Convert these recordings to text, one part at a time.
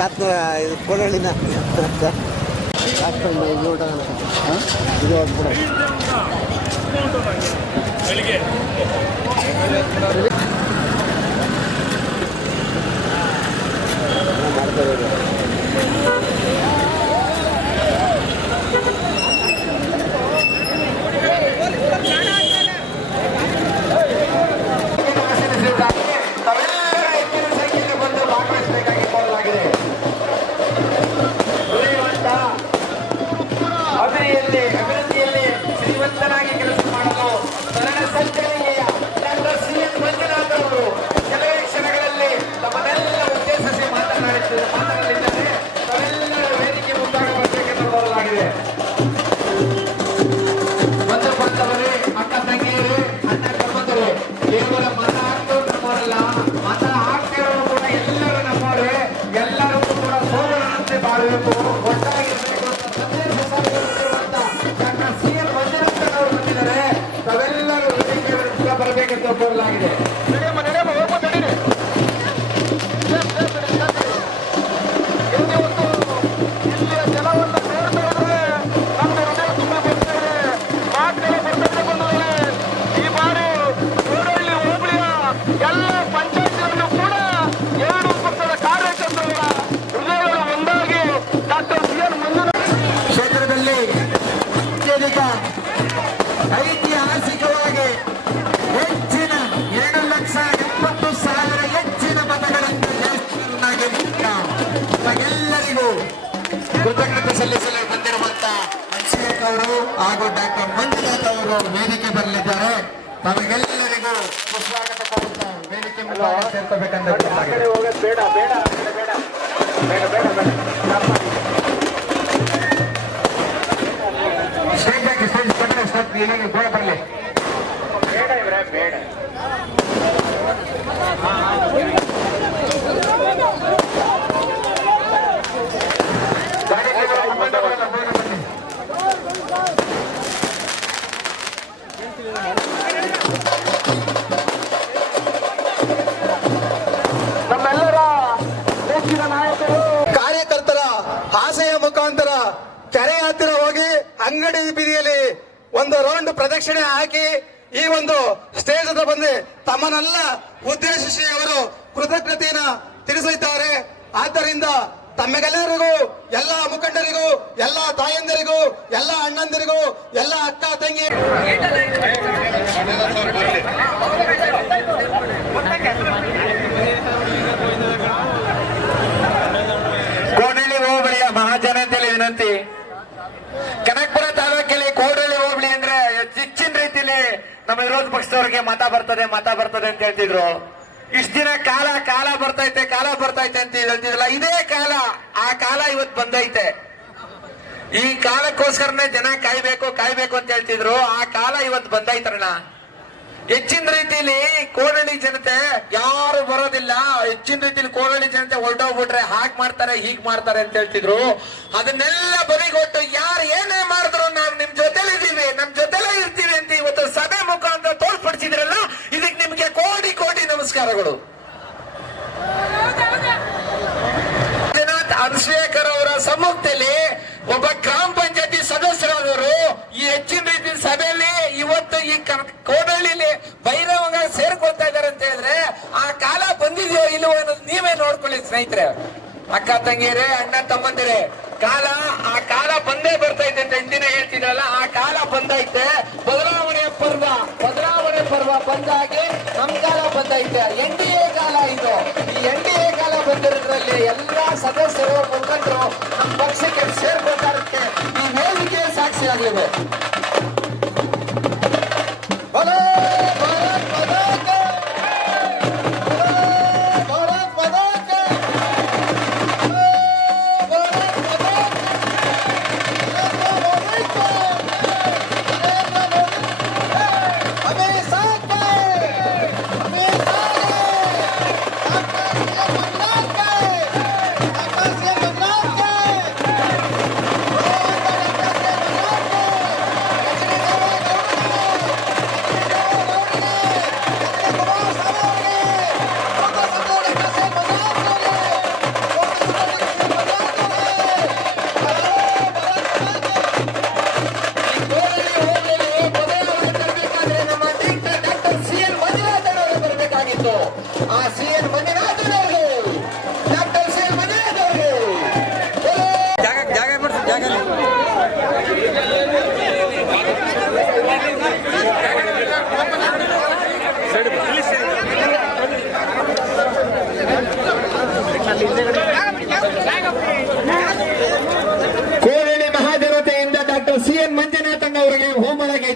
ಏನೋ ಮಾಡ್ತೀವಿ ಸಾತ್ ಇದು ಕೋಡಳ್ಳಿನ ಸಾತ್ ನೋಡ ಇದು ಹೋಗ್ಬಿಡ ಮಾಡ್ತಾರೆ ಅವರು ಹಾಗೂ ಡಾಕ್ಟರ್ ಮಂಜುನಾಥ್ ಅವರು ವೇದಿಕೆ ಬರಲಿದ್ದಾರೆ. ತಮಗೆಲ್ಲರಿಗೂ ಸುಸ್ವಾಗತ ಕೋರುತ್ತಾ ವೇದಿಕೆ ಮುಂದೆ ಸೇರ್ಕೋಬೇಕಂತ. ಬೇಡ ಬೇಡ ಬೇಡ ಬೇಡ. ಬೇಡ ಬೇಡ ಸ್ಟೇಜ್ ಸ್ವಲ್ಪ ಬೇಡ ಗೋಳ ಬರಲಿ ಬೇಡ ಇವರೇ ಬೇಡ. ನಮ್ಮೆಲ್ಲರ ನೆಚ್ಚಿನ ನಾಯಕರು. ಕಾರ್ಯಕರ್ತರ ಆಸೆಯ ಮುಖಾಂತರ ಕೆರೆ ಹತ್ತಿರ ಹೋಗಿ ಅಂಗಡಿ ಬೀದಿಯಲ್ಲಿ ಒಂದು ರೌಂಡ್ ಪ್ರದಕ್ಷಿಣೆ ಹಾಕಿ ಈ ಒಂದು ಸ್ಟೇಜ್ ಹತ್ರ ಬಂದು ಉದ್ದೇಶಿಸಿ ಅವರು ಕೃತಜ್ಞತೆಯನ್ನು ತಿಳಿಸಿದ್ದಾರೆ ಆದ್ದರಿಂದ ತಮ್ಮೆಲ್ಲರಿಗೂ ಎಲ್ಲ ಮುಖಂಡರಿಗೂ, ಎಲ್ಲ ತಾಯಂದಿರಿಗೂ, ಎಲ್ಲ ಅಣ್ಣಂದಿರಿಗೂ, ಎಲ್ಲ ಅಕ್ಕ ತಂಗಿ ಕೋಡಳ್ಳಿ ಹೋಬಳಿಯ ಮಹಾಜನತೆಯಲ್ಲಿ ವಿನಂತಿ. ಕನಕಪುರ ತಾಲೂಕಲ್ಲಿ ಕೋಡಳ್ಳಿ ಹೋಬಳಿ ಅಂದ್ರೆ ಹೆಚ್ಚಿನ ರೀತಿಯಲ್ಲಿ ನಮ್ಮ ವಿರೋಧ ಪಕ್ಷದವರಿಗೆ ಮತ ಬರ್ತದೆ ಮತ ಬರ್ತದೆ ಅಂತ ಹೇಳ್ತಿದ್ರು. ಇಷ್ಟ ದಿನ ಕಾಲ ಕಾಲ ಬರ್ತೈತೆ ಕಾಲ ಬರ್ತೈತೆ ಅಂತ ಹೇಳ್ತಿದ್ರಲ್ಲ, ಇದೇ ಕಾಲ, ಆ ಕಾಲ ಇವತ್ತು ಬಂದೈತೆ. ಈ ಕಾಲಕ್ಕೋಸ್ಕರನೇ ಜನ ಕಾಯ್ಬೇಕು ಕಾಯ್ಬೇಕು ಅಂತ ಹೇಳ್ತಿದ್ರು, ಆ ಕಾಲ ಇವತ್ತು ಬಂದೈತ್ರಣ ಹೆಚ್ಚಿನ ರೀತಿಲಿ ಕೋಡಳ್ಳಿ ಜನತೆ ಯಾರು ಬರೋದಿಲ್ಲ, ಹೆಚ್ಚಿನ ರೀತಿಲಿ ಕೋಡಳ್ಳಿ ಜನತೆ ಹೊರಟೋಗ್ಬಿಟ್ರೆ ಹಾಗೆ ಮಾಡ್ತಾರೆ, ಹೀಗ್ ಮಾಡ್ತಾರೆ ಅಂತ ಹೇಳ್ತಿದ್ರು. ಅದನ್ನೆಲ್ಲ ಬದಿಗೊಟ್ಟು ಯಾರು ಏನೇ ಮಾಡಿದ್ರು, ನಾವು ನಿಮ್ ಜೊತೆಲಿದ್ದೀವಿ, ನಮ್ ಜೊತೆಲೇ ಇರ್ತೀವಿ ಅಂತ ಇವತ್ತು ಸಭೆ ಮುಖಾಂತರ ತೋರ್ಪಡಿಸಿದ್ರಲ್ಲ ಇದಕ್ಕೆ ನಿಮ್ಗೆ ಕೋಟಿ ಕೋಟಿ ನಮಸ್ಕಾರಗಳು. ಮಂಜುನಾಥ್ ಅನ್ಸ್ವೇಕರ್ ಅವರ ಸಮ್ಮುಖದಲ್ಲಿ ಒಬ್ಬ ಗ್ರಾಮ ಪಂಚಾಯತಿ ಸದಸ್ಯರಾದವರು ಈ ಹೆಚ್ಚಿನ ರೀತಿಯ ಸಭೆಯಲ್ಲಿ ಇವತ್ತು ಈ ಕೋಡಳ್ಳಿಲಿ ಬೈರವಂಗ ಸೇರ್ಕೊಳ್ತಾ ಇದ್ದಾರೆ ಅಂತ ಹೇಳಿದ್ರೆ ಆ ಕಾಲ ಬಂದಿದೆಯೋ ಇಲ್ಲವೋ ಅನ್ನೋದು ನೀವೇ ನೋಡ್ಕೊಳ್ಳಿ ಸ್ನೇಹಿತರೆ. ಅಕ್ಕ, ತಂಗಿಯರೇ, ಅಣ್ಣ, ತಮ್ಮಂದಿರೆ, ಕಾಲ ಆ ಕಾಲ ಬಂದೇ ಬರ್ತೈತೆ ಅಂತ ಹಿಂದಿನ ಹೇಳ್ತಿದ್ರಲ್ಲ ಆ ಕಾಲ ಬಂದೈತೆ. ಬದಲಾವಣೆಯ ಪರ್ವ, ಬದಲಾವಣೆ ಪರ್ವ ಬಂದಾಗಿ ನಮ್ ಬಂದೈತೆ ಎನ್ ಡಿ ಎ ಕಾಲ ಇದು. ಈ ಎನ್ ಡಿ ಎ ಕಾಲ ಬಂದಿರೋದ್ರಲ್ಲಿ ಎಲ್ಲಾ ಸದಸ್ಯರು, ಮುಖಂಡರು ನಮ್ಮ ಪಕ್ಷಕ್ಕೆ ಸೇರ್ಬೇಕಾಗುತ್ತೆ ಈ ವೇದಿಕೆ ಸಾಕ್ಷಿ ಆಗಲಿವೆ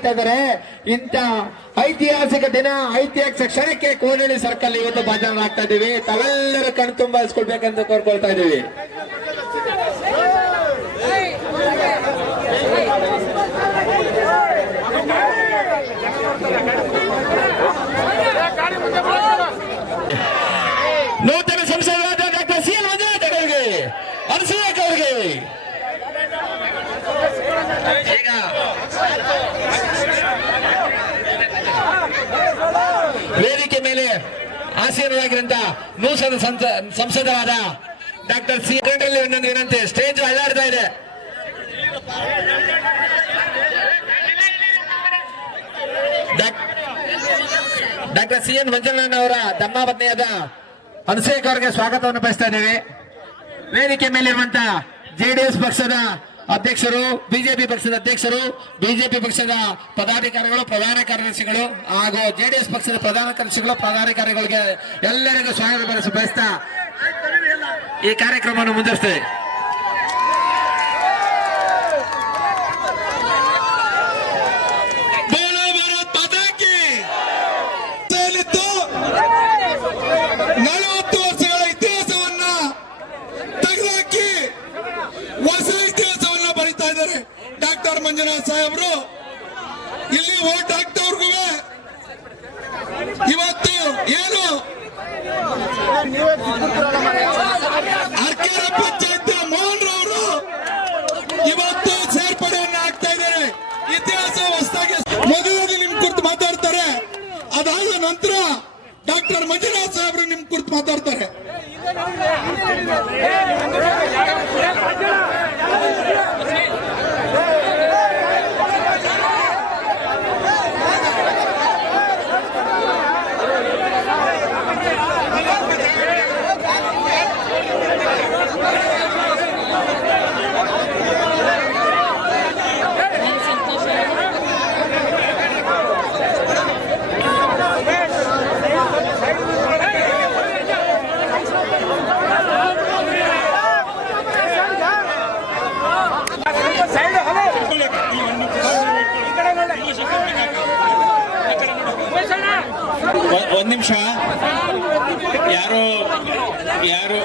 ಹೋಮಳಗೈತಾ ಇದ್ದಾರೆ. ಇಂಥ ಐತಿಹಾಸಿಕ ದಿನ ಐತಿಹಾಸಿಕ ಕ್ಷಣಕ್ಕೆ ಕೋನಳ್ಳಿ ಸರ್ಕಲ್ ಇವತ್ತು ಭಾಜನರಾಗ್ತಾ ಇದೀವಿ ತಾವೆಲ್ಲರೂ ಕಣ್ ತುಂಬಿಸ್ಕೊಳ್ಬೇಕಂತ ಕೋರ್ಕೊಳ್ತಾ ಇದೀವಿ ನೂತನ ಸಂಸದರಾದ ಡಾಕ್ಟರ್ ಸಿ ಎಲ್ ಮಂಜುನಾಥ್ ಅವರಿಗೆ ಅನಸೂಯಕ್ ಅವರಿಗೆ. ಈಗ ವೇದಿಕೆ ಮೇಲೆ ಆಸೀನರಾಗಿರಂತ ನೂಸದ ಸಂಸ- ಸಂಸದರಾದ ಡಾಕ್ಟರ್ ಸಿ ಒಂದೊಂದು ವಿನಂತಿ ಸ್ಟೇಜ್ ಅಲ್ಲಾಡ್ತಾ ಇದೆ. ಡಾಕ್- ಡಾಕ್ಟರ್ ಸಿ ಎನ್ ಅವರ ಧರ್ಮಪತ್ನಿಯಾದ ಅನುಸೇಕ್ ಅವರಿಗೆ ಸ್ವಾಗತವನ್ನು ಬಯಸ್ತಾ ಇದ್ದೇವೆ. ವೇದಿಕೆ ಮೇಲಿರುವಂತಹ ಜೆಡಿಎಸ್ ಪಕ್ಷದ ಅಧ್ಯಕ್ಷರು, ಬಿಜೆಪಿ ಪಕ್ಷದ ಅಧ್ಯಕ್ಷರು, ಬಿಜೆಪಿ ಪಕ್ಷದ ಪದಾಧಿಕಾರಿಗಳು, ಪ್ರಧಾನ ಕಾರ್ಯದರ್ಶಿಗಳು ಹಾಗೂ ಜೆಡಿಎಸ್ ಪಕ್ಷದ ಪ್ರಧಾನ ಕಾರ್ಯದರ್ಶಿಗಳು, ಪದಾಧಿಕಾರಿಗಳಿಗೆ ಎಲ್ಲರಿಗೂ ಸ್ವಾಗತ ಬಯಸ ಬಯಸ್ತಾ ಈ ಕಾರ್ಯಕ್ರಮವನ್ನು ಮುಂದುವರಿಸ್ತೇವೆ ಬೋಲೋ ಭಾರತ್ ಮಾತಾ ಕಿ ಸೇಲಿದ್ದು ನಲವತ್ತು ವರ್ಷಗಳ ಇತಿಹಾಸವನ್ನ ತೆಗೆದುಹಾಕಿ ಹೊಸ ಇತಿಹಾಸವನ್ನ ಬರೀತಾ ಇದ್ದಾರೆ ಡಾಕ್ಟರ್ ಮಂಜುನಾಥ್ ಸಾಹೇಬರು, ಇಲ್ಲಿ ಓಟ್ ಹಾಕ್ತವ್ರಿಗೂ ಇವತ್ತು ಏನು? ಅರ್ಕೆರೆ ಪಂಚಾಯತ್ ಮೋಹನ್ ರವರು ಇವತ್ತು ಸೇರ್ಪಡೆಯನ್ನ ಆಗ್ತಾ ಇದ್ದಾರೆ. ಇತಿಹಾಸ ಹೊಸದಾಗಿ ಮೊದಲಾಗಿ ನಿಮ್ ಕುರಿತು ಮಾತಾಡ್ತಾರೆ. ಅದಾದ ನಂತರ ಡಾಕ್ಟರ್ ಮಂಜುನಾಥ್ ಸಾಹೇಬರು ನಿಮ್ ಕುರಿತು ಮಾತಾಡ್ತಾರೆ ಒ- ಒಂದ್ ನಿಮಿಷ ಯಾರು ಯಾರು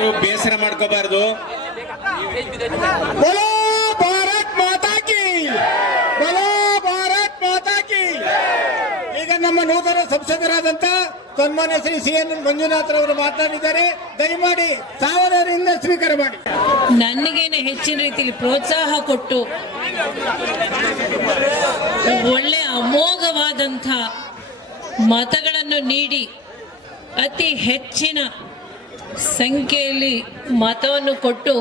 ಯಾರು ಬೇಸರ ಮಾಡ್ಕೋಬಾರ್ದು. ಭಾರತ್ ಭಾರತ್ ಈಗ ನಮ್ಮ ನೂತನ ಸಂಸದರಾದಂತ ಸನ್ಮಾನ್ಯ ಶ್ರೀ ಸಿ ಎನ್ ಮಂಜುನಾಥ್ ಅವರು ಮಾತನಾಡಿದ್ದಾರೆ. ದಯಮಾಡಿ ಸಾವಧಾನದಿಂದ ಸ್ವೀಕಾರ ಮಾಡಿ. ನನಗೇನೆ ಹೆಚ್ಚಿನ ರೀತಿಯಲ್ಲಿ ಪ್ರೋತ್ಸಾಹ ಕೊಟ್ಟು ಒಳ್ಳೆ ಅಮೋಘವಾದಂಥ ಮತಗಳನ್ನು ನೀಡಿ ಅತಿ ಹೆಚ್ಚಿನ ಸಂಖ್ಯೆಯಲ್ಲಿ ಮತವನ್ನು ಕೊಟ್ಟು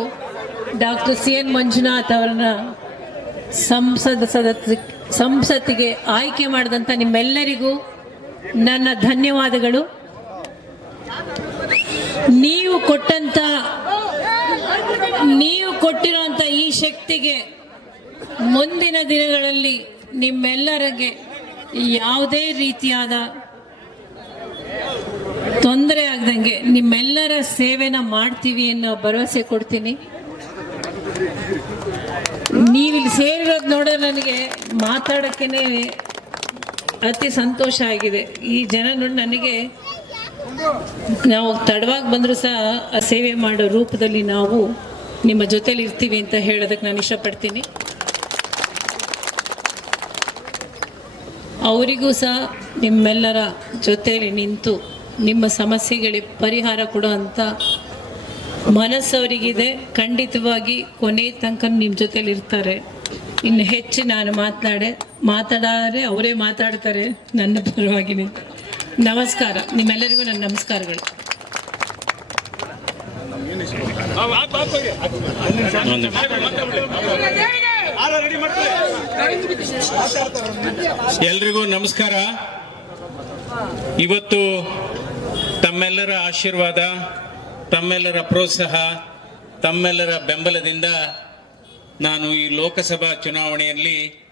ಡಾಕ್ಟರ್ ಸಿ ಎನ್ ಮಂಜುನಾಥ್ ಅವರನ್ನ ಸಂಸದ ಸದಸ್ಯ ಸಂಸತ್ತಿಗೆ ಆಯ್ಕೆ ಮಾಡಿದಂಥ ನಿಮ್ಮೆಲ್ಲರಿಗೂ ನನ್ನ ಧನ್ಯವಾದಗಳು. ನೀವು ಕೊಟ್ಟಂತ, ನೀವು ಕೊಟ್ಟಿರುವಂತ ಈ ಶಕ್ತಿಗೆ ಮುಂದಿನ ದಿನಗಳಲ್ಲಿ ನಿಮ್ಮೆಲ್ಲರಿಗೆ ಯಾವುದೇ ರೀತಿಯಾದ ತೊಂದರೆ ಆಗದಂಗೆ ನಿಮ್ಮೆಲ್ಲರ ಸೇವೆನ ಮಾಡ್ತೀವಿ ಅನ್ನೋ ಭರವಸೆ ಕೊಡ್ತೀನಿ. ನೀವಿಲ್ಲಿ ಸೇರಿರೋದು ನೋಡಿದ್ರೆ ನನಗೆ ಮಾತಾಡೋಕ್ಕೇ ಅತಿ ಸಂತೋಷ ಆಗಿದೆ. ಈ ಜನ ನೋಡಿ ನನಗೆ ನಾವು ತಡವಾಗಿ ಬಂದರೂ ಸಹ ಆ ಸೇವೆ ಮಾಡೋ ರೂಪದಲ್ಲಿ ನಾವು ನಿಮ್ಮ ಜೊತೆಲಿ ಇರ್ತೀವಿ ಅಂತ ಹೇಳೋದಕ್ಕೆ ನಾನು ಇಷ್ಟಪಡ್ತೀನಿ. ಅವರಿಗೂ ಸಹ ನಿಮ್ಮೆಲ್ಲರ ಜೊತೆಯಲ್ಲಿ ನಿಂತು ನಿಮ್ಮ ಸಮಸ್ಯೆಗಳಿಗೆ ಪರಿಹಾರ ಕೊಡೋ ಅಂಥ ಮನಸ್ಸವರಿಗಿದೆ. ಖಂಡಿತವಾಗಿ ಕೊನೆ ತನಕ ನಿಮ್ಮ ಜೊತೆಲಿ ಇರ್ತಾರೆ. ಇನ್ನು ಹೆಚ್ಚು ನಾನು ಮಾತನಾಡೆ ಮಾತಾಡಾರೆ ಅವರೇ ಮಾತಾಡ್ತಾರೆ ನನ್ನ ಪರವಾಗಿ ನಮಸ್ಕಾರ, ನಿಮ್ಮೆಲ್ಲರಿಗೂ ನನ್ನ ನಮಸ್ಕಾರಗಳು. ಎಲ್ರಿಗೂ ನಮಸ್ಕಾರ. ಇವತ್ತು ತಮ್ಮೆಲ್ಲರ ಆಶೀರ್ವಾದ, ತಮ್ಮೆಲ್ಲರ ಪ್ರೋತ್ಸಾಹ, ತಮ್ಮೆಲ್ಲರ ಬೆಂಬಲದಿಂದ ನಾನು ಈ ಲೋಕಸಭಾ ಚುನಾವಣೆಯಲ್ಲಿ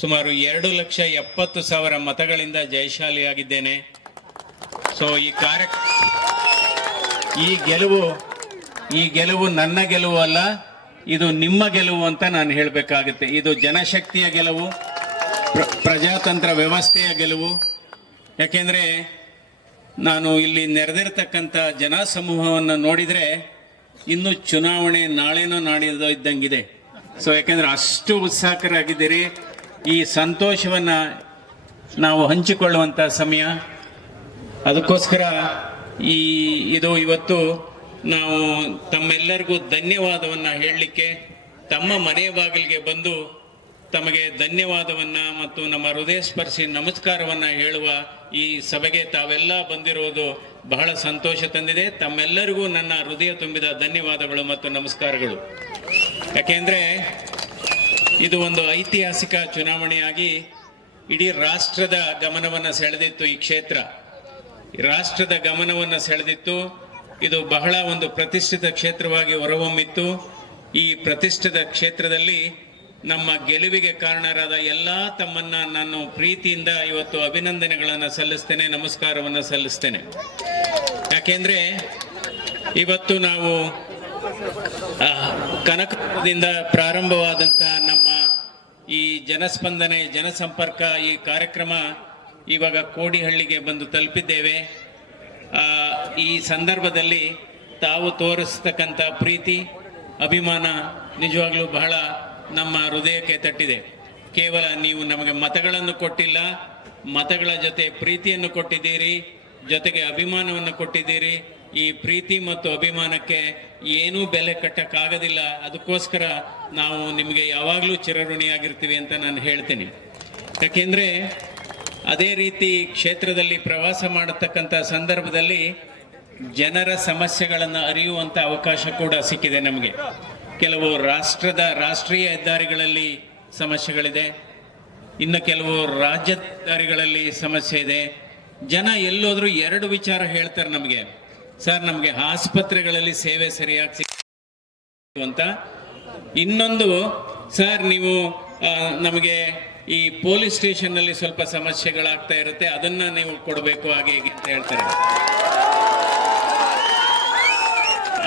ಸುಮಾರು ಎರಡು ಲಕ್ಷ ಎಪ್ಪತ್ತು ಸಾವಿರ ಮತಗಳಿಂದ ಜಯಶಾಲಿಯಾಗಿದ್ದೇನೆ. ಸೊ ಈ ಕಾರ್ಯ, ಈ ಗೆಲುವು ಈ ಗೆಲುವು ನನ್ನ ಗೆಲುವು ಅಲ್ಲ, ಇದು ನಿಮ್ಮ ಗೆಲುವು ಅಂತ ನಾನು ಹೇಳಬೇಕಾಗುತ್ತೆ. ಇದು ಜನಶಕ್ತಿಯ ಗೆಲುವು, ಪ್ರ- ಪ್ರಜಾತಂತ್ರ ವ್ಯವಸ್ಥೆಯ ಗೆಲುವು. ಯಾಕೆಂದ್ರೆ ನಾನು ಇಲ್ಲಿ ನೆರೆದಿರ್ತಕ್ಕಂಥ ಜನಸಮೂಹವನ್ನು ನೋಡಿದರೆ ಇನ್ನು ಚುನಾವಣೆ ನಾಳೆನೋ ನಾಳೆದೋ ಇದ್ದಂಗಿದೆ. ಸೊ ಯಾಕೆಂದರೆ ಅಷ್ಟು ಉತ್ಸಾಹಕರಾಗಿದ್ದೀರಿ. ಈ ಸಂತೋಷವನ್ನು ನಾವು ಹಂಚಿಕೊಳ್ಳುವಂಥ ಸಮಯ. ಅದಕ್ಕೋಸ್ಕರ ಈ, ಇದು ಇವತ್ತು ನಾವು ತಮ್ಮೆಲ್ಲರಿಗೂ ಧನ್ಯವಾದವನ್ನು ಹೇಳಲಿಕ್ಕೆ, ತಮ್ಮ ಮನೆಯ ಬಾಗಿಲಿಗೆ ಬಂದು ತಮಗೆ ಧನ್ಯವಾದವನ್ನು ಮತ್ತು ನಮ್ಮ ಹೃದಯ ಸ್ಪರ್ಶಿ ನಮಸ್ಕಾರವನ್ನು ಹೇಳುವ ಈ ಸಭೆಗೆ ತಾವೆಲ್ಲ ಬಂದಿರುವುದು ಬಹಳ ಸಂತೋಷ ತಂದಿದೆ. ತಮ್ಮೆಲ್ಲರಿಗೂ ನನ್ನ ಹೃದಯ ತುಂಬಿದ ಧನ್ಯವಾದಗಳು ಮತ್ತು ನಮಸ್ಕಾರಗಳು. ಯಾಕೆಂದರೆ ಇದು ಒಂದು ಐತಿಹಾಸಿಕ ಚುನಾವಣೆಯಾಗಿ ಇಡೀ ರಾಷ್ಟ್ರದ ಗಮನವನ್ನು ಸೆಳೆದಿತ್ತು ಈ ಕ್ಷೇತ್ರ. ರಾಷ್ಟ್ರದ ಗಮನವನ್ನು ಸೆಳೆದಿತ್ತು. ಇದು ಬಹಳ ಒಂದು ಪ್ರತಿಷ್ಠಿತ ಕ್ಷೇತ್ರವಾಗಿ ಹೊರಹೊಮ್ಮಿತ್ತು. ಈ ಪ್ರತಿಷ್ಠಿತ ಕ್ಷೇತ್ರದಲ್ಲಿ ನಮ್ಮ ಗೆಲುವಿಗೆ ಕಾರಣರಾದ ಎಲ್ಲ ತಮ್ಮನ್ನ ನಾನು ಪ್ರೀತಿಯಿಂದ ಇವತ್ತು ಅಭಿನಂದನೆಗಳನ್ನು ಸಲ್ಲಿಸ್ತೇನೆ, ನಮಸ್ಕಾರವನ್ನು ಸಲ್ಲಿಸ್ತೇನೆ. ಯಾಕೆಂದ್ರೆ ಇವತ್ತು ನಾವು ಕನಕದಿಂದ ಪ್ರಾರಂಭವಾದಂತಹ ನಮ್ಮ ಈ ಜನಸ್ಪಂದನೆ, ಜನಸಂಪರ್ಕ ಈ ಕಾರ್ಯಕ್ರಮ ಇವಾಗ ಕೋಡಿಹಳ್ಳಿಗೆ ಬಂದು ತಲುಪಿದ್ದೇವೆ. ಈ ಸಂದರ್ಭದಲ್ಲಿ ತಾವು ತೋರಿಸ್ತಕ್ಕಂಥ ಪ್ರೀತಿ, ಅಭಿಮಾನ ನಿಜವಾಗ್ಲೂ ಬಹಳ ನಮ್ಮ ಹೃದಯಕ್ಕೆ ತಟ್ಟಿದೆ. ಕೇವಲ ನೀವು ನಮಗೆ ಮತಗಳನ್ನು ಕೊಟ್ಟಿಲ್ಲ, ಮತಗಳ ಜೊತೆ ಪ್ರೀತಿಯನ್ನು ಕೊಟ್ಟಿದ್ದೀರಿ, ಜೊತೆಗೆ ಅಭಿಮಾನವನ್ನು ಕೊಟ್ಟಿದ್ದೀರಿ. ಈ ಪ್ರೀತಿ ಮತ್ತು ಅಭಿಮಾನಕ್ಕೆ ಏನೂ ಬೆಲೆ ಕಟ್ಟಕ್ಕಾಗೋದಿಲ್ಲ. ಅದಕ್ಕೋಸ್ಕರ ನಾವು ನಿಮಗೆ ಯಾವಾಗಲೂ ಚಿರಋಣಿಯಾಗಿರ್ತೀವಿ ಅಂತ ನಾನು ಹೇಳ್ತೀನಿ. ಯಾಕೆಂದರೆ ಅದೇ ರೀತಿ ಕ್ಷೇತ್ರದಲ್ಲಿ ಪ್ರವಾಸ ಮಾಡತಕ್ಕಂಥ ಸಂದರ್ಭದಲ್ಲಿ ಜನರ ಸಮಸ್ಯೆಗಳನ್ನು ಅರಿಯುವಂಥ ಅವಕಾಶ ಕೂಡ ಸಿಕ್ಕಿದೆ ನಮಗೆ. ಕೆಲವು ರಾಷ್ಟ್ರದ ರಾಷ್ಟ್ರೀಯ ಹೆದ್ದಾರಿಗಳಲ್ಲಿ ಸಮಸ್ಯೆಗಳಿದೆ. ಇನ್ನು ಕೆಲವು ರಾಜ್ಯ ಸಮಸ್ಯೆ ಇದೆ. ಜನ ಎಲ್ಲೋದ್ರೂ ಎರಡು ವಿಚಾರ ಹೇಳ್ತಾರೆ ನಮಗೆ. ಸರ್, ನಮಗೆ ಆಸ್ಪತ್ರೆಗಳಲ್ಲಿ ಸೇವೆ ಸರಿಯಾಗಿ ಅಂತ. ಇನ್ನೊಂದು, ಸರ್, ನೀವು ನಮಗೆ ಈ ಪೊಲೀಸ್ ಸ್ಟೇಷನ್ನಲ್ಲಿ ಸ್ವಲ್ಪ ಸಮಸ್ಯೆಗಳಾಗ್ತಾ ಇರುತ್ತೆ. ಅದನ್ನ ನೀವು ಕೊಡಬೇಕು ಹಾಗೆ ಹೀಗೆ ಅಂತ ಹೇಳ್ತಾರೆ.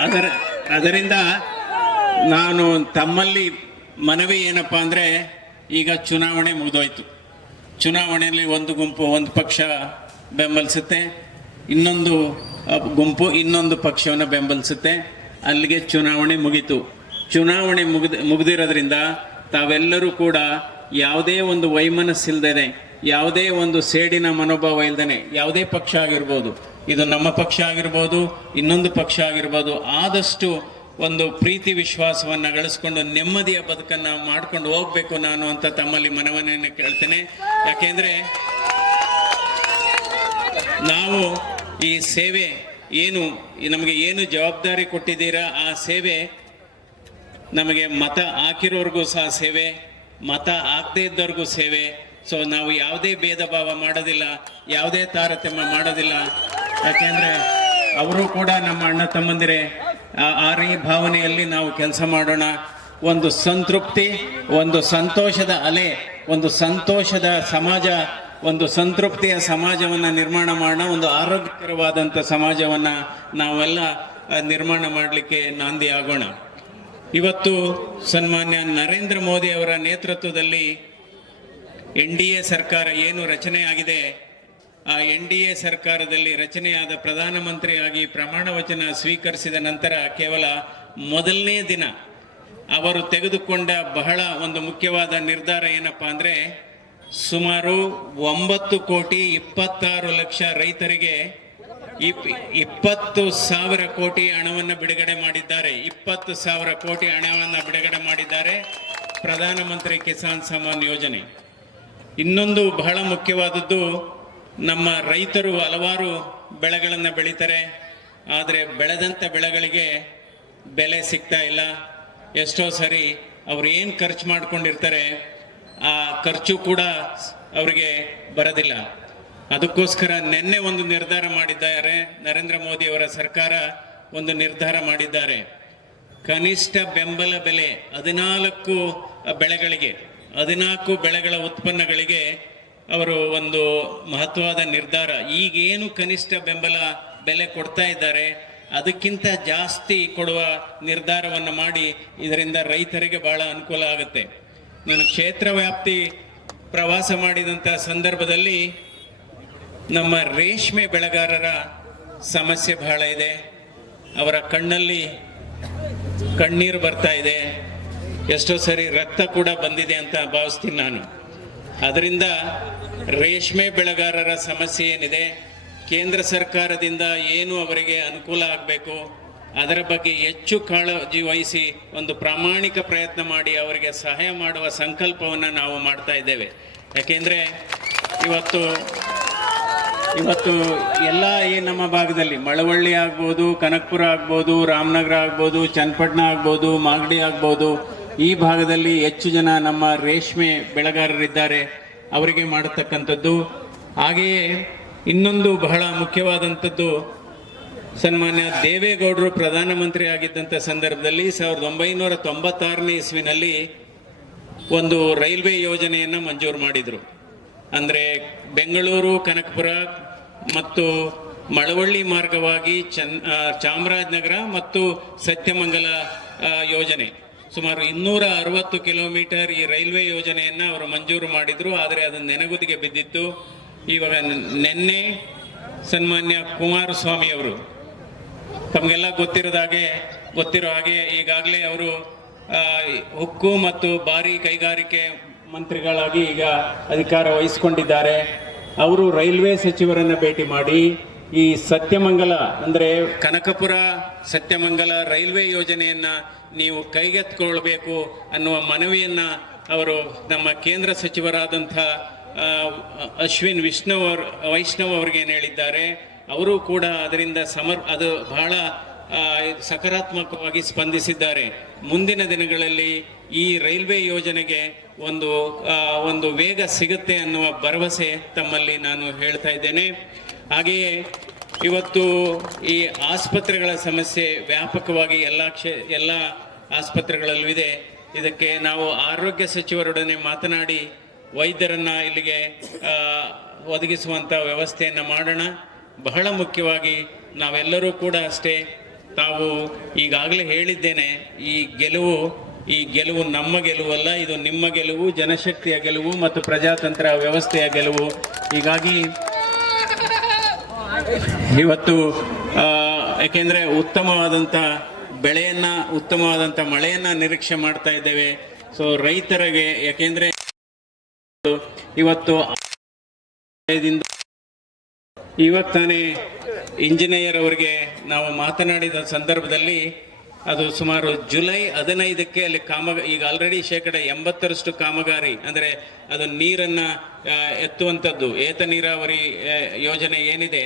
ಅದರ ಅದರಿಂದ ನಾನು ತಮ್ಮಲ್ಲಿ ಮನವಿ ಏನಪ್ಪ ಅಂದರೆ, ಈಗ ಚುನಾವಣೆ ಮುಗಿದೋಯ್ತು. ಚುನಾವಣೆಯಲ್ಲಿ ಒಂದು ಗುಂಪು ಒಂದು ಪಕ್ಷ ಬೆಂಬಲಿಸುತ್ತೆ, ಇನ್ನೊಂದು ಗುಂಪು ಇನ್ನೊಂದು ಪಕ್ಷವನ್ನು ಬೆಂಬಲಿಸುತ್ತೆ. ಅಲ್ಲಿಗೆ ಚುನಾವಣೆ ಮುಗೀತು. ಚುನಾವಣೆ ಮುಗಿದ, ಮುಗಿದಿರೋದ್ರಿಂದ ತಾವೆಲ್ಲರೂ ಕೂಡ ಯಾವುದೇ ಒಂದು ವೈಮನಸ್ಸಿಲ್ದೇನೆ, ಯಾವುದೇ ಒಂದು ಸೇಡಿನ ಮನೋಭಾವ ಇಲ್ದೇನೆ, ಯಾವುದೇ ಪಕ್ಷ ಆಗಿರ್ಬೋದು, ಇದು ನಮ್ಮ ಪಕ್ಷ ಆಗಿರ್ಬೋದು, ಇನ್ನೊಂದು ಪಕ್ಷ ಆಗಿರ್ಬೋದು, ಆದಷ್ಟು ಒಂದು ಪ್ರೀತಿ ವಿಶ್ವಾಸವನ್ನು ಗಳಿಸ್ಕೊಂಡು ನೆಮ್ಮದಿಯ ಬದುಕನ್ನು ಮಾಡ್ಕೊಂಡು ಹೋಗಬೇಕು ನಾನು ಅಂತ ತಮ್ಮಲ್ಲಿ ಮನವನೆಯನ್ನು ಕೇಳ್ತೇನೆ. ಯಾಕೆಂದರೆ ನಾವು ಈ ಸೇವೆ ಏನು, ನಮಗೆ ಏನು ಜವಾಬ್ದಾರಿ ಕೊಟ್ಟಿದ್ದೀರಾ, ಆ ಸೇವೆ ನಮಗೆ ಮತ ಹಾಕಿರೋರ್ಗೂ ಸಹ ಸೇವೆ, ಮತ ಆಗದೇ ಇದ್ದವ್ರಿಗೂ ಸೇವೆ. ಸೊ ನಾವು ಯಾವುದೇ ಭೇದ ಭಾವ ಮಾಡೋದಿಲ್ಲ, ಯಾವುದೇ ತಾರತಮ್ಯ ಮಾಡೋದಿಲ್ಲ. ಯಾಕೆಂದರೆ ಅವರು ಕೂಡ ನಮ್ಮ ಅಣ್ಣ ತಮ್ಮಂದಿರೇ. ಆ- ರೀ ಭಾವನೆಯಲ್ಲಿ ನಾವು ಕೆಲಸ ಮಾಡೋಣ. ಒಂದು ಸಂತೃಪ್ತಿ, ಒಂದು ಸಂತೋಷದ ಅಲೆ, ಒಂದು ಸಂತೋಷದ ಸಮಾಜ, ಒಂದು ಸಂತೃಪ್ತಿಯ ಸಮಾಜವನ್ನ ನಿರ್ಮಾಣ ಮಾಡೋಣ, ಒಂದು ಆರೋಗ್ಯಕರವಾದಂಥ ಸಮಾಜವನ್ನ ನಾವೆಲ್ಲ ನಿರ್ಮಾಣ ಮಾಡಲಿಕ್ಕೆ ನಾಂದಿ ಆಗೋಣ. ಇವತ್ತು ಸನ್ಮಾನ್ಯ ನರೇಂದ್ರ ಮೋದಿ ಅವರ ನೇತೃತ್ವದಲ್ಲಿ ಎನ್ ಡಿ ಎ ಸರ್ಕಾರ ಏನು ರಚನೆ ಆಗಿದೆ ಆ ಎನ್ ಡಿ ಎ ಸರ್ಕಾರದಲ್ಲಿ ರಚನೆಯಾದ ಪ್ರಧಾನಮಂತ್ರಿಯಾಗಿ ಪ್ರಮಾಣ ವಚನ ಸ್ವೀಕರಿಸಿದ ನಂತರ ಕೇವಲ ಮೊದಲನೇ ದಿನ ಅವರು ತೆಗೆದುಕೊಂಡ ಬಹಳ ಒಂದು ಮುಖ್ಯವಾದ ನಿರ್ಧಾರ ಏನಪ್ಪಾ ಅಂದರೆ ಸುಮಾರು ಒಂಬತ್ತು ಕೋಟಿ ಇಪ್ಪತ್ತಾರು ಲಕ್ಷ ರೈತರಿಗೆ ಇಪ್- ಇಪ್ಪತ್ತು ಸಾವಿರ ಕೋಟಿ ಹಣವನ್ನು ಬಿಡುಗಡೆ ಮಾಡಿದ್ದಾರೆ. ಇಪ್ಪತ್ತು ಸಾವಿರ ಕೋಟಿ ಹಣವನ್ನು ಬಿಡುಗಡೆ ಮಾಡಿದ್ದಾರೆ ಪ್ರಧಾನಮಂತ್ರಿ ಕಿಸಾನ್ ಸಮ್ಮಾನ್ ಯೋಜನೆ. ಇನ್ನೊಂದು ಬಹಳ ಮುಖ್ಯವಾದದ್ದು ನಮ್ಮ ರೈತರು ಹಲವಾರು ಬೆಳೆಗಳನ್ನು ಬೆಳೀತಾರೆ, ಆದರೆ ಬೆಳೆದಂಥ ಬೆಳೆಗಳಿಗೆ ಬೆಲೆ ಸಿಗ್ತಾ ಇಲ್ಲ. ಎಷ್ಟೋ ಸರಿ ಅವ್ರು ಏನು ಖರ್ಚು ಮಾಡ್ಕೊಂಡಿರ್ತಾರೆ, ಆ ಖರ್ಚು ಕೂಡ ಅವರಿಗೆ ಬರೋದಿಲ್ಲ. ಅದಕ್ಕೋಸ್ಕರ ನಿನ್ನೆ ಒಂದು ನಿರ್ಧಾರ ಮಾಡಿದ್ದಾರೆ, ನರೇಂದ್ರ ಮೋದಿ ಅವರ ಸರ್ಕಾರ ಒಂದು ನಿರ್ಧಾರ ಮಾಡಿದ್ದಾರೆ. ಕನಿಷ್ಠ ಬೆಂಬಲ ಬೆಲೆ ಹದಿನಾಲ್ಕು ಬೆಳೆಗಳಿಗೆ, ಹದಿನಾಲ್ಕು ಬೆಳೆಗಳ ಉತ್ಪನ್ನಗಳಿಗೆ ಅವರು ಒಂದು ಮಹತ್ವವಾದ ನಿರ್ಧಾರ. ಈಗೇನು ಕನಿಷ್ಠ ಬೆಂಬಲ ಬೆಲೆ ಕೊಡ್ತಾ ಇದ್ದಾರೆ, ಅದಕ್ಕಿಂತ ಜಾಸ್ತಿ ಕೊಡುವ ನಿರ್ಧಾರವನ್ನು ಮಾಡಿ ಇದರಿಂದ ರೈತರಿಗೆ ಬಹಳ ಅನುಕೂಲ ಆಗುತ್ತೆ. ನಾನು ಕ್ಷೇತ್ರ ವ್ಯಾಪ್ತಿ ಪ್ರವಾಸ ಮಾಡಿದಂಥ ಸಂದರ್ಭದಲ್ಲಿ ನಮ್ಮ ರೇಷ್ಮೆ ಬೆಳೆಗಾರರ ಸಮಸ್ಯೆ ಬಹಳ ಇದೆ. ಅವರ ಕಣ್ಣಲ್ಲಿ ಕಣ್ಣೀರು ಬರ್ತಾ ಇದೆ. ಎಷ್ಟೋ ಸರಿ ರಕ್ತ ಕೂಡ ಬಂದಿದೆ ಅಂತ ಭಾವಿಸ್ತೀನಿ ನಾನು. ಅದರಿಂದ ರೇಷ್ಮೆ ಬೆಳೆಗಾರರ ಸಮಸ್ಯೆ ಏನಿದೆ? ಕೇಂದ್ರ ಸರ್ಕಾರದಿಂದ ಏನು ಅವರಿಗೆ ಅನುಕೂಲ ಆಗಬೇಕು? ಅದರ ಬಗ್ಗೆ ಹೆಚ್ಚು ಕಾಳಜಿ ವಹಿಸಿ ಒಂದು ಪ್ರಾಮಾಣಿಕ ಪ್ರಯತ್ನ ಮಾಡಿ ಅವರಿಗೆ ಸಹಾಯ ಮಾಡುವ ಸಂಕಲ್ಪವನ್ನು ನಾವು ಮಾಡ್ತಾ ಇದ್ದೇವೆ. ಯಾಕೆಂದರೆ ಇವತ್ತು ಇವತ್ತು ಎಲ್ಲ ಈ ನಮ್ಮ ಭಾಗದಲ್ಲಿ ಮಳವಳ್ಳಿ ಆಗ್ಬೋದು, ಕನಕಪುರ ಆಗ್ಬೋದು, ರಾಮನಗರ ಆಗ್ಬೋದು, ಚನ್ನಪಟ್ಟಣ ಆಗ್ಬೋದು, ಮಾಗಡಿ ಆಗ್ಬೋದು, ಈ ಭಾಗದಲ್ಲಿ ಹೆಚ್ಚು ಜನ ನಮ್ಮ ರೇಷ್ಮೆ ಬೆಳೆಗಾರರಿದ್ದಾರೆ. ಅವರಿಗೆ ಮಾಡತಕ್ಕಂಥದ್ದು. ಹಾಗೆಯೇ ಇನ್ನೊಂದು ಬಹಳ ಮುಖ್ಯವಾದಂಥದ್ದು, ಸನ್ಮಾನ್ಯ ದೇವೇಗೌಡರು ಪ್ರಧಾನಮಂತ್ರಿ ಆಗಿದ್ದಂಥ ಸಂದರ್ಭದಲ್ಲಿ ಸಾವಿರದ ಒಂಬೈನೂರ ತೊಂಬತ್ತಾರನೇ ಇಸ್ವಿನಲ್ಲಿ ಒಂದು ರೈಲ್ವೆ ಯೋಜನೆಯನ್ನು ಮಂಜೂರು ಮಾಡಿದರು. ಅಂದರೆ ಬೆಂಗಳೂರು, ಕನಕಪುರ ಮತ್ತು ಮಳವಳ್ಳಿ ಮಾರ್ಗವಾಗಿ ಚನ್ ಚಾಮರಾಜನಗರ ಮತ್ತು ಸತ್ಯಮಂಗಲ ಯೋಜನೆ. ಸುಮಾರು ಇನ್ನೂರ ಅರವತ್ತು ಕಿಲೋಮೀಟರ್ ಈ ರೈಲ್ವೆ ಯೋಜನೆಯನ್ನು ಅವರು ಮಂಜೂರು ಮಾಡಿದರು, ಆದರೆ ಅದು ನೆನಗುದಿಗೆ ಬಿದ್ದಿತ್ತು. ಇವಾಗ ನಿನ್ನೆ ಸನ್ಮಾನ್ಯ ಕುಮಾರಸ್ವಾಮಿ ಅವರು, ತಮಗೆಲ್ಲ ಗೊತ್ತಿರೋದ ಹಾಗೆ, ಗೊತ್ತಿರೋ ಹಾಗೆ ಈಗಾಗಲೇ ಅವರು ಉಕ್ಕು ಮತ್ತು ಭಾರಿ ಕೈಗಾರಿಕೆ ಮಂತ್ರಿಗಳಾಗಿ ಈಗ ಅಧಿಕಾರ ವಹಿಸಿಕೊಂಡಿದ್ದಾರೆ. ಅವರು ರೈಲ್ವೆ ಸಚಿವರನ್ನು ಭೇಟಿ ಮಾಡಿ ಈ ಸತ್ಯಮಂಗಲ ಅಂದರೆ ಕನಕಪುರ ಸತ್ಯಮಂಗಲ ರೈಲ್ವೆ ಯೋಜನೆಯನ್ನ ನೀವು ಕೈಗೆತ್ತಿಕೊಳ್ಬೇಕು ಅನ್ನುವ ಮನವಿಯನ್ನು ಅವರು ನಮ್ಮ ಕೇಂದ್ರ ಸಚಿವರಾದಂಥ ಅಶ್ವಿನ್ ವೈಷ್ಣವ್ ಅವ್ರಿಗೆ ಏನು ಹೇಳಿದ್ದಾರೆ, ಅವರು ಕೂಡ ಅದರಿಂದ ಸಮರ್, ಅದು ಬಹಳ ಸಕಾರಾತ್ಮಕವಾಗಿ ಸ್ಪಂದಿಸಿದ್ದಾರೆ. ಮುಂದಿನ ದಿನಗಳಲ್ಲಿ ಈ ರೈಲ್ವೆ ಯೋಜನೆಗೆ ಒಂದು ಒಂದು ವೇಗ ಸಿಗುತ್ತೆ ಅನ್ನುವ ಭರವಸೆ ತಮ್ಮಲ್ಲಿ ನಾನು ಹೇಳ್ತಾ ಇದ್ದೇನೆ. ಹಾಗೆಯೇ ಇವತ್ತು ಈ ಆಸ್ಪತ್ರೆಗಳ ಸಮಸ್ಯೆ ವ್ಯಾಪಕವಾಗಿ ಎಲ್ಲ ಕ್ಷೇ, ಎಲ್ಲ ಆಸ್ಪತ್ರೆಗಳಲ್ಲೂ ಇದೆ. ಇದಕ್ಕೆ ನಾವು ಆರೋಗ್ಯ ಸಚಿವರೊಡನೆ ಮಾತನಾಡಿ ವೈದ್ಯರನ್ನು ಇಲ್ಲಿಗೆ ಒದಗಿಸುವಂಥ ವ್ಯವಸ್ಥೆಯನ್ನು ಮಾಡೋಣ. ಬಹಳ ಮುಖ್ಯವಾಗಿ ನಾವೆಲ್ಲರೂ ಕೂಡ ಅಷ್ಟೇ ತಾವು ಈಗಾಗಲೇ ಹೇಳಿದ್ದೇನೆ, ಈ ಗೆಲುವು ಈ ಗೆಲುವು ನಮ್ಮ ಗೆಲುವಲ್ಲ ಇದು ನಿಮ್ಮ ಗೆಲುವು, ಜನಶಕ್ತಿಯ ಗೆಲುವು ಮತ್ತು ಪ್ರಜಾತಂತ್ರ ವ್ಯವಸ್ಥೆಯ ಗೆಲುವು. ಹೀಗಾಗಿ ಇವತ್ತು ಯಾಕೆಂದರೆ ಉತ್ತಮವಾದಂಥ ಬೆಳೆಯನ್ನು ಉತ್ತಮವಾದಂಥ ಮಳೆಯನ್ನು ನಿರೀಕ್ಷೆ ಮಾಡ್ತಾ ಇದ್ದೇವೆ. ಸೊ ರೈತರಿಗೆ ಯಾಕೆಂದರೆ ಇವತ್ತು ಇವತ್ತಾನೇ ಇಂಜಿನಿಯರ್ ಅವರಿಗೆ ನಾವು ಮಾತನಾಡಿದ ಸಂದರ್ಭದಲ್ಲಿ ಅದು ಸುಮಾರು ಜುಲೈ ಹದಿನೈದಕ್ಕೆ ಅಲ್ಲಿ ಕಾಮ ಈಗ ಆಲ್ರೆಡಿ ಶೇಕಡ ಎಂಬತ್ತರಷ್ಟು ಕಾಮಗಾರಿ, ಅಂದರೆ ಅದು ನೀರನ್ನು ಎತ್ತುವಂಥದ್ದು, ಏತ ನೀರಾವರಿ ಯೋಜನೆ ಏನಿದೆ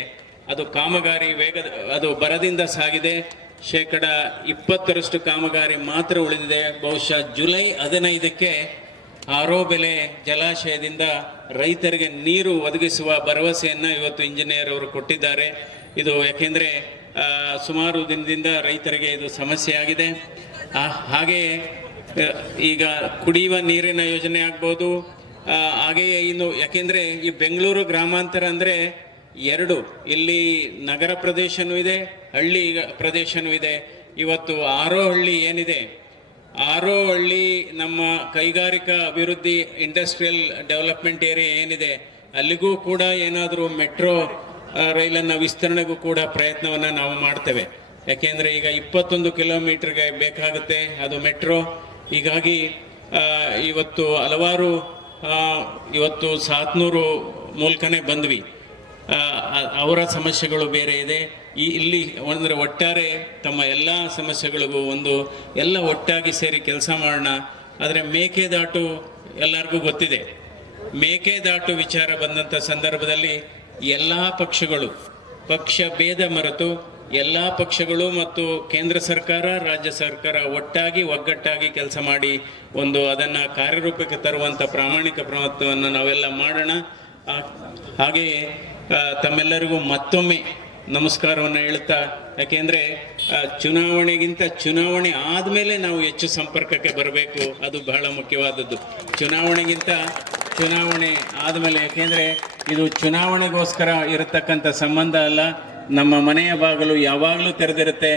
ಅದು ಕಾಮಗಾರಿ ವೇಗದ ಅದು ಬರದಿಂದ ಸಾಗಿದೆ. ಶೇಕಡ ಇಪ್ಪತ್ತರಷ್ಟು ಕಾಮಗಾರಿ ಮಾತ್ರ ಉಳಿದಿದೆ. ಬಹುಶಃ ಜುಲೈ ಹದಿನೈದಕ್ಕೆ ಆರೋ ಬೆಲೆ ಜಲಾಶಯದಿಂದ ರೈತರಿಗೆ ನೀರು ಒದಗಿಸುವ ಭರವಸೆಯನ್ನು ಇವತ್ತು ಇಂಜಿನಿಯರ್ ಅವರು ಕೊಟ್ಟಿದ್ದಾರೆ. ಇದು ಯಾಕೆಂದರೆ ಸುಮಾರು ದಿನದಿಂದ ರೈತರಿಗೆ ಇದು ಸಮಸ್ಯೆ ಆಗಿದೆ. ಆ, ಹಾಗೆಯೇ ಈಗ ಕುಡಿಯುವ ನೀರಿನ ಯೋಜನೆ ಆಗ್ಬೋದು. ಹಾಗೆಯೇ ಇನ್ನು ಯಾಕೆಂದರೆ ಈ ಬೆಂಗಳೂರು ಗ್ರಾಮಾಂತರ ಅಂದರೆ ಎರಡು. ಇಲ್ಲಿ ನಗರ ಪ್ರದೇಶನೂ ಇದೆ, ಹಳ್ಳಿ ಪ್ರದೇಶನೂ ಇದೆ. ಇವತ್ತು ಆರೋ ಹಳ್ಳಿ ಏನಿದೆ? ಆರೋ ಹಳ್ಳಿ ನಮ್ಮ ಕೈಗಾರಿಕಾ ಅಭಿವೃದ್ಧಿ ಇಂಡಸ್ಟ್ರಿಯಲ್ ಡೆವಲಪ್ಮೆಂಟ್ ಏರಿಯಾ ಏನಿದೆ, ಅಲ್ಲಿಗೂ ಕೂಡ ಏನಾದರೂ ಮೆಟ್ರೋ ರೈಲನ್ನು ವಿಸ್ತರಣೆಗೂ ಕೂಡ ಪ್ರಯತ್ನವನ್ನು ನಾವು ಮಾಡ್ತೇವೆ. ಯಾಕೆಂದರೆ ಈಗ ಇಪ್ಪತ್ತೊಂದು ಕಿಲೋಮೀಟ್ರ್ಗೆ ಬೇಕಾಗುತ್ತೆ ಅದು ಮೆಟ್ರೋ. ಹೀಗಾಗಿ ಇವತ್ತು ಹಲವಾರು ಇವತ್ತು ಸಾತ್ನೂರು ಮೂಲಕನೇ ಬಂದ್ವಿ. ಅವರ ಸಮಸ್ಯೆಗಳು ಬೇರೆ ಇದೆ. ಈ, ಇಲ್ಲಿ ಅಂದರೆ ಒಟ್ಟಾರೆ ತಮ್ಮ ಎಲ್ಲ ಸಮಸ್ಯೆಗಳಿಗೂ ಒಂದು ಎಲ್ಲ ಒಟ್ಟಾಗಿ ಸೇರಿ ಕೆಲಸ ಮಾಡೋಣ. ಆದರೆ ಮೇಕೆದಾಟು ಎಲ್ಲರಿಗೂ ಗೊತ್ತಿದೆ. ಮೇಕೆದಾಟು ವಿಚಾರ ಬಂದಂಥ ಸಂದರ್ಭದಲ್ಲಿ ಎಲ್ಲ ಪಕ್ಷಗಳು, ಪಕ್ಷ ಭೇದ ಮರೆತು ಎಲ್ಲ ಪಕ್ಷಗಳು ಮತ್ತು ಕೇಂದ್ರ ಸರ್ಕಾರ, ರಾಜ್ಯ ಸರ್ಕಾರ ಒಟ್ಟಾಗಿ ಒಗ್ಗಟ್ಟಾಗಿ ಕೆಲಸ ಮಾಡಿ ಒಂದು ಅದನ್ನು ಕಾರ್ಯರೂಪಕ್ಕೆ ತರುವಂಥ ಪ್ರಾಮಾಣಿಕ ಪ್ರಯತ್ನವನ್ನು ನಾವೆಲ್ಲ ಮಾಡೋಣ. ಹಾಗೆಯೇ ತಮ್ಮೆಲ್ಲರಿಗೂ ಮತ್ತೊಮ್ಮೆ ನಮಸ್ಕಾರವನ್ನು ಹೇಳ್ತಾ, ಯಾಕೆಂದ್ರೆ ಚುನಾವಣೆಗಿಂತ ಚುನಾವಣೆ ಆದಮೇಲೆ ನಾವು ಹೆಚ್ಚು ಸಂಪರ್ಕಕ್ಕೆ ಬರಬೇಕು, ಅದು ಬಹಳ ಮುಖ್ಯವಾದದ್ದು. ಚುನಾವಣೆಗಿಂತ ಚುನಾವಣೆ ಆದಮೇಲೆ, ಯಾಕೆಂದರೆ, ಇದು ಚುನಾವಣೆಗೋಸ್ಕರ ಇರತಕ್ಕಂಥ ಸಂಬಂಧ ಅಲ್ಲ, ನಮ್ಮ ಮನೆಯ ಬಾಗಿಲು ಯಾವಾಗಲೂ ತೆರೆದಿರುತ್ತೆ.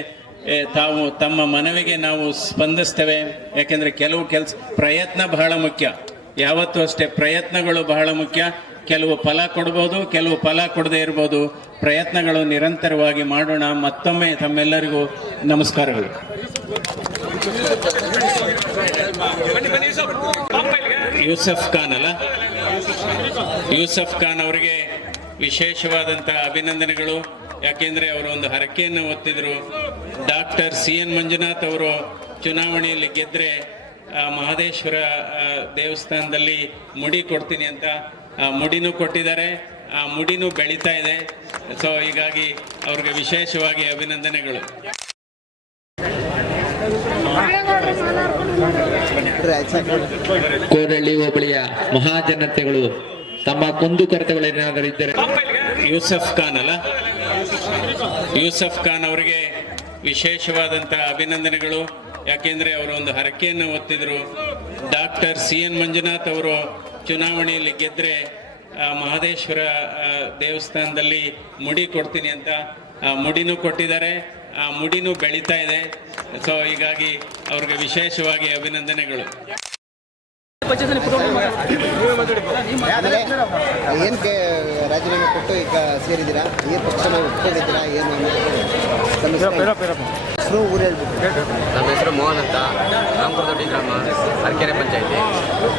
ತಾವು ತಮ್ಮ ಮನವಿಗೆ ನಾವು ಸ್ಪಂದಿಸ್ತೇವೆ, ಯಾಕೆಂದ್ರೆ ಕೆಲವು ಕೆಲಸ, ಪ್ರಯತ್ನ ಬಹಳ ಮುಖ್ಯ. ಯಾವತ್ತೂ ಅಷ್ಟೇ ಪ್ರಯತ್ನಗಳು ಬಹಳ ಮುಖ್ಯ. ಕೆಲವು ಫಲ ಕೊಡ್ಬೋದು, ಕೆಲವು ಫಲ ಕೊಡದೇ ಇರ್ಬೋದು. ಪ್ರಯತ್ನಗಳು ನಿರಂತರವಾಗಿ ಮಾಡೋಣ. ಮತ್ತೊಮ್ಮೆ ತಮ್ಮೆಲ್ಲರಿಗೂ ನಮಸ್ಕಾರಗಳು. ಯೂಸಫ್ ಖಾನ್ ಅಲ್ಲ? ಯೂಸಫ್ ಖಾನ್ ಅವರಿಗೆ ವಿಶೇಷವಾದಂಥ ಅಭಿನಂದನೆಗಳು. ಯಾಕೆಂದ್ರೆ ಅವರು ಒಂದು ಹರಕೆಯನ್ನು ಒತ್ತಿದ್ರು ಡಾಕ್ಟರ್ ಸಿ ಎನ್ ಮಂಜುನಾಥ್ ಅವರು ಚುನಾವಣೆಯಲ್ಲಿ ಗೆದ್ದರೆ ಮಹದೇಶ್ವರ ದೇವಸ್ಥಾನದಲ್ಲಿ ಮುಡಿ ಕೊಡ್ತೀನಿ ಅಂತ ಮುಡಿನೂ ಕೊಟ್ಟಿದ್ದಾರೆ. ಆ ಮುಡಿನೂ ಬೆಳೀತಾ ಇದೆ. ಸೊ ಹೀಗಾಗಿ ಅವ್ರಿಗೆ ವಿಶೇಷವಾಗಿ ಅಭಿನಂದನೆಗಳು. ಕೋರಳ್ಳಿ ಹೋಬಳಿಯ ಮಹಾಜನತೆಗಳು ತಮ್ಮ ಕುಂದುಕೊರತೆಗಳೇನಾದರೂ ಇದ್ದರೆ ಯೂಸಫ್ ಖಾನ್ ಅಲ್ಲ? ಯೂಸಫ್ ಖಾನ್ ಅವರಿಗೆ ವಿಶೇಷವಾದಂಥ ಅಭಿನಂದನೆಗಳು. ಯಾಕೆಂದ್ರೆ ಅವರು ಒಂದು ಹರಕೆಯನ್ನು ಒತ್ತಿದ್ರು ಡಾಕ್ಟರ್ ಸಿ ಎನ್ ಮಂಜುನಾಥ್ ಅವರು ಚುನಾವಣೆಯಲ್ಲಿ ಗೆದ್ದರೆ ಮಹದೇಶ್ವರ ದೇವಸ್ಥಾನದಲ್ಲಿ ಮುಡಿ ಕೊಡ್ತೀನಿ ಅಂತ ಮುಡಿನೂ ಕೊಟ್ಟಿದ್ದಾರೆ, ಆ, ಮುಡಿನೂ ಬೆಳೀತಾ ಇದೆ. ಸೊ ಹೀಗಾಗಿ ಅವ್ರಿಗೆ ವಿಶೇಷವಾಗಿ ಅಭಿನಂದನೆಗಳು. ಏನಕ್ಕೆ ರಾಜೀನಾಮೆ ಕೊಟ್ಟು ಈಗ ಸೇರಿದ್ದೀರಾ? ಏನು ಪಕ್ಷನ ಒಪ್ಕೊಂಡಿದ್ದೀರಾ? ಏನು ಹೆಸರು ಊರು ಹೇಳ್ಬಿಟ್ಟು ನಮ್ಮ ಹೆಸರು ಮೋಹನ್ ಅಂತ. ರಾಮಪುರ ದೊಡ್ಡಿ ಗ್ರಾಮ ಅರಕೆರೆ ಪಂಚಾಯತಿ.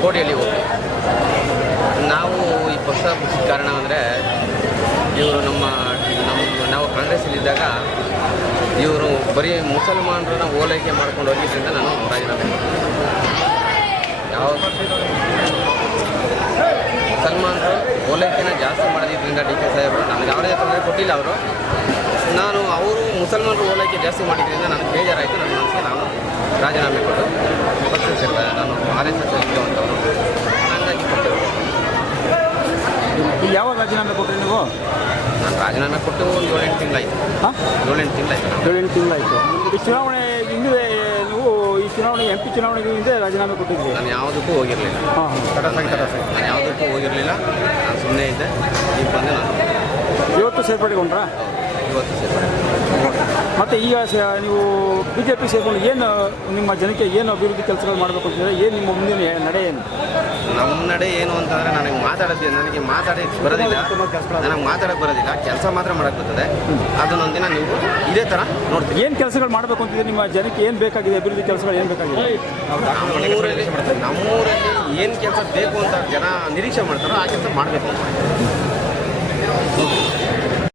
ಕೋಟಿಯಲ್ಲಿ ಹೋಗಿ ನಾವು ಈ ಪಕ್ಷ ಬಿಡಿಸಿದ ಕಾರಣ ಅಂದರೆ ಇವರು ನಮ್ಮ ನಮ್ಮ ನಾವು ಕಾಂಗ್ರೆಸ್ಸಲ್ಲಿದ್ದಾಗ ಇವರು ಬರೀ ಮುಸಲ್ಮಾನರನ್ನ ಓಲೈಕೆ ಮಾಡ್ಕೊಂಡು ಹೋಗಿದ್ದರಿಂದ ನಾನು ರಾಜೀನಾಮೆ. ಯಾವ ಮುಸಲ್ಮಾನರು ಓಲೈಕೆನ ಜಾಸ್ತಿ ಮಾಡೋದಿದ್ದರಿಂದ ಡಿ ಕೆ ಸಾಹೇಬರು ನನಗೆ ಯಾವುದೇ ತೊಂದರೆ ಕೊಟ್ಟಿಲ್ಲ ಅವರು. ನಾನು ಅವರು ಮುಸಲ್ಮಾನರು ಓಲೈಕೆ ಜಾಸ್ತಿ ಮಾಡಿದ್ರಿಂದ ನನಗೆ ಬೇಜಾರಾಯಿತು. ನನ್ನ ಮನಸ್ಸಿಗೆ ನಾನು ರಾಜೀನಾಮೆ ಕೊಟ್ಟು ಪಕ್ಷ ಸೇರಿದೆ ನಾನು ಆರ್ ಎಸ್ ಎಸ್ ಅಂತವರು ಹಂಗಾಗಿ ಕೊಟ್ಟರು ಯಾವ ರಾಜೀನಾಮೆ ಕೊಟ್ಟರೆ ನೀವು? ನಾನು ರಾಜೀನಾಮೆ ಕೊಟ್ಟು ಒಂದು ಏಳೆಂಟು ತಿಂಗಳಾಯಿತು. ಹಾಂ? ಏಳೆಂಟು ತಿಂಗಳಾಯಿತು. ಏಳೆಂಟು ತಿಂಗಳಾಯಿತು. ಈ ಚುನಾವಣೆ ಹಿಂದೆ ನೀವು ಈ ಚುನಾವಣೆ ಎಂ ಪಿ ಚುನಾವಣೆಗೆ ಹಿಂದೆ ರಾಜೀನಾಮೆ ಕೊಟ್ಟಿದ್ರಿ. ನಾನು ಯಾವುದಕ್ಕೂ ಹೋಗಿರಲಿಲ್ಲ. ಹಾಂ ಸರ್ ನಾನು ಯಾವುದಕ್ಕೂ ಹೋಗಿರಲಿಲ್ಲ. ನಾನು ಸುಮ್ಮನೆ ಇದ್ದೆ. ಈಗ ಬಂದು ನಾನು. ಇವತ್ತು ಸೇರ್ಪಡೆಗೊಂಡ್ರಾ? ಇವತ್ತು ಸೇರ್ಪಡೆ ಮತ್ತು ಈಗ ನೀವು ಬಿ ಜೆ ಪಿ ಸೇರ್ಕೊಂಡು ಏನು ನಿಮ್ಮ ಜನಕ್ಕೆ ಏನು ಅಭಿವೃದ್ಧಿ ಕೆಲಸಗಳು ಮಾಡಬೇಕು ಅಂತಿದ್ರೆ ಏನು ನಿಮ್ಮ ಮುಂದಿನ ನಡೆ ಏನು? ನಮ್ಮ ನಡೆ ಏನು ಅಂತಂದರೆ ನನಗೆ ಮಾತಾಡೋದು ನನಗೆ ಮಾತಾಡೋಕ್ಕೆ ಬರೋದಿಲ್ಲ. ನನಗೆ ಮಾತಾಡೋಕ್ಕೆ ಬರೋದಿಲ್ಲ. ಕೆಲಸ ಮಾತ್ರ ಮಾಡೋಕ್ಕೆ ಬರ್ತದೆ. ಅದನ್ನೊಂದಿನ ನೀವು ಇದೇ ಥರ ನೋಡ್ತೀವಿ ಏನು ಕೆಲಸಗಳು ಮಾಡಬೇಕು ಅಂತಿದ್ರೆ ನಿಮ್ಮ ಜನಕ್ಕೆ ಏನು ಬೇಕಾಗಿದೆ ಅಭಿವೃದ್ಧಿ ಕೆಲಸಗಳು ಏನು ಬೇಕಾಗಿದೆ? ನಮ್ಮೂರಲ್ಲಿ ನಮ್ಮೂರಲ್ಲಿ ಏನು ಕೆಲಸ ಬೇಕು ಅಂತ ಜನ ನಿರೀಕ್ಷೆ ಮಾಡ್ತಾರೋ ಆ ಕೆಲಸ ಮಾಡಬೇಕು.